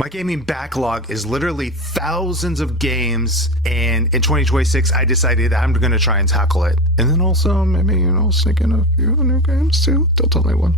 My gaming backlog is literally thousands of games, and in 2026, I decided I'm going to try and tackle it. And then also, maybe, sneak in a few new games too. Don't tell anyone.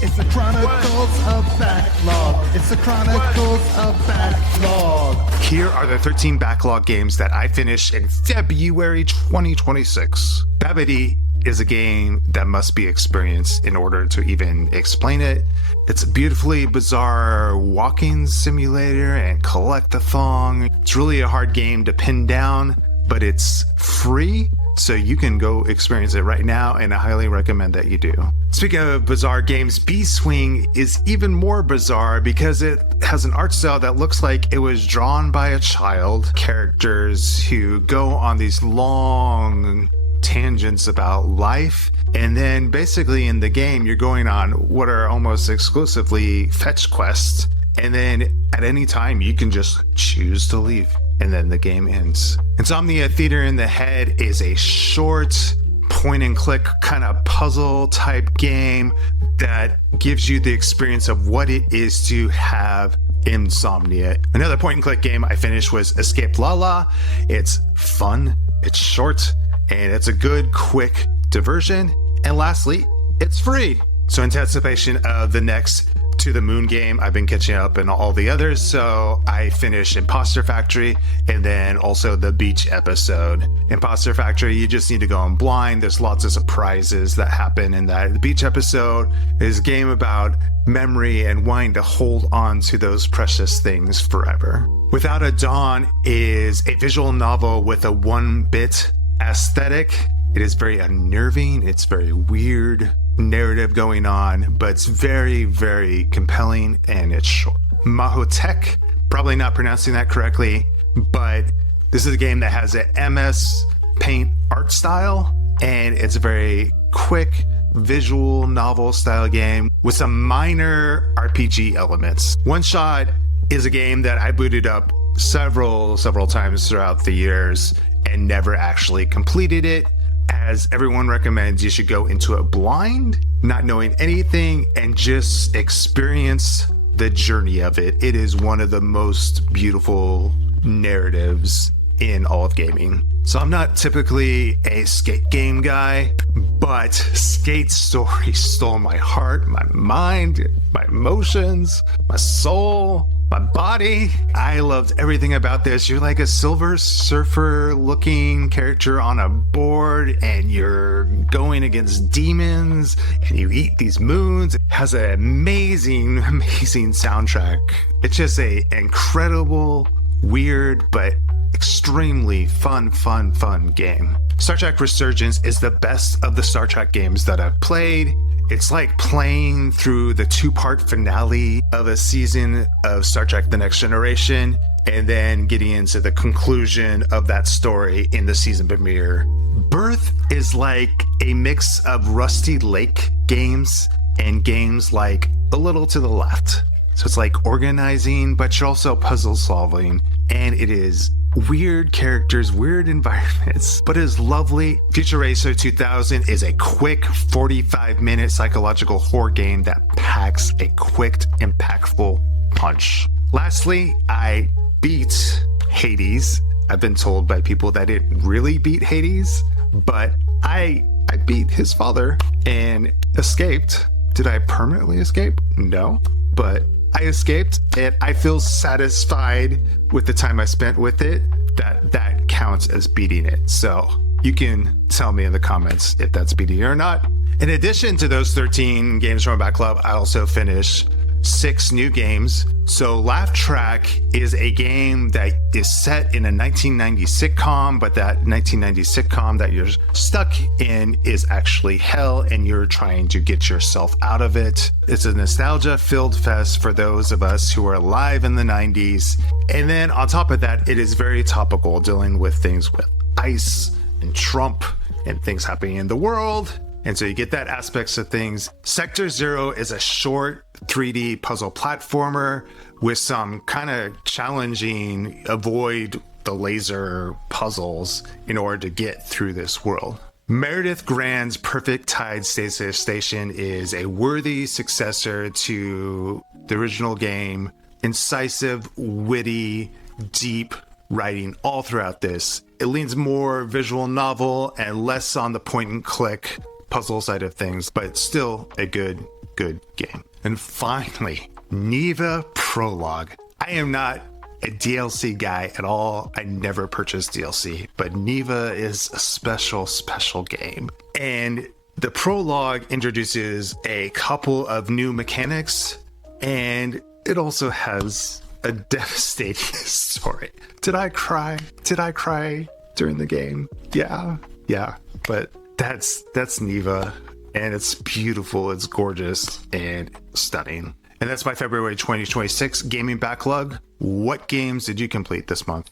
It's the Chronicles of Backlog. It's the Chronicles of Backlog. Here are the 13 backlog games that I finished in February 2026. Babidi is a game that must be experienced in order to even explain it. It's a beautifully bizarre walking simulator and collect-a-thong. It's really a hard game to pin down, but it's free, so you can go experience it right now, and I highly recommend that you do. Speaking of bizarre games, B-Swing is even more bizarre because it has an art style that looks like it was drawn by a child. Characters who go on these long tangents about life, and then basically in the game you're going on what are almost exclusively fetch quests, and then at any time you can just choose to leave, and then the game ends. Insomnia Theater in the Head is a short point and click kind of puzzle type game that gives you the experience of what it is to have insomnia. Another point and click game I finished was Escape Lala. It's fun, it's short, and it's a good, quick diversion. And lastly, it's free. So in anticipation of the next To the Moon game, I've been catching up in all the others. So I finished Imposter Factory and then also the beach episode. Imposter Factory, you just need to go in blind. There's lots of surprises that happen in that. The beach episode is a game about memory and wanting to hold on to those precious things forever. Without a Dawn is a visual novel with a 1-bit aesthetic. It is very unnerving. It's very weird narrative going on, but it's very, very compelling, and it's short. Mahotech, probably not pronouncing that correctly, but this is a game that has an MS Paint art style, and it's a very quick visual novel style game with some minor RPG elements. One Shot is a game that I booted up several times throughout the years and never actually completed it. As everyone recommends, you should go into it blind, not knowing anything, and just experience the journey of it. It is one of the most beautiful narratives in all of gaming. So I'm not typically a skate game guy, but Skate Story stole my heart, my mind, my emotions, my soul, my body. I loved everything about this. You're like a Silver Surfer looking character on a board, and you're going against demons, and you eat these moons. It has an amazing soundtrack. It's just a incredible, weird, but extremely fun game. Star Trek Resurgence is the best of the Star Trek games that I've played. It's like playing through the 2-part finale of a season of Star Trek The Next Generation, and then getting into the conclusion of that story in the season premiere. Birth is like a mix of Rusty Lake games and games like A Little to the Left. So it's like organizing, but you're also puzzle solving, and it is weird characters, weird environments, but it is lovely. Future Racer 2000 is a quick 45-minute psychological horror game that packs a quick, impactful punch. Lastly, I beat Hades. I've been told by people that it really beat Hades, but I beat his father and escaped. Did I permanently escape? No, but I escaped, and I feel satisfied with the time I spent with it, that counts as beating it. So you can tell me in the comments if that's beating it or not. In addition to those 13 games from my backlog, I also finished 6 new games. So Laugh Track is a game that is set in a 1990 sitcom, but that 1990 sitcom that you're stuck in is actually hell, and you're trying to get yourself out of it. It's a nostalgia-filled fest for those of us who are alive in the 90s. And then on top of that, it is very topical, dealing with things with ICE and Trump and things happening in the world. And so you get that aspects of things. Sector Zero is a short 3D puzzle platformer with some kind of challenging avoid the laser puzzles in order to get through this world. Meredith Grand's Perfect Tide Stasis Station is a worthy successor to the original game incisive, witty, deep writing all throughout this. It leans more visual novel and less on the point and click puzzle side of things, but still a good game. And finally, Neva Prologue. I am not a DLC guy at all. I never purchased DLC, but Neva is a special game. And the prologue introduces a couple of new mechanics, and it also has a devastating story. Did I cry? Did I cry during the game? Yeah. But that's Neva, and it's beautiful, it's gorgeous, and stunning. And that's my February 2026 gaming backlog. What games did you complete this month?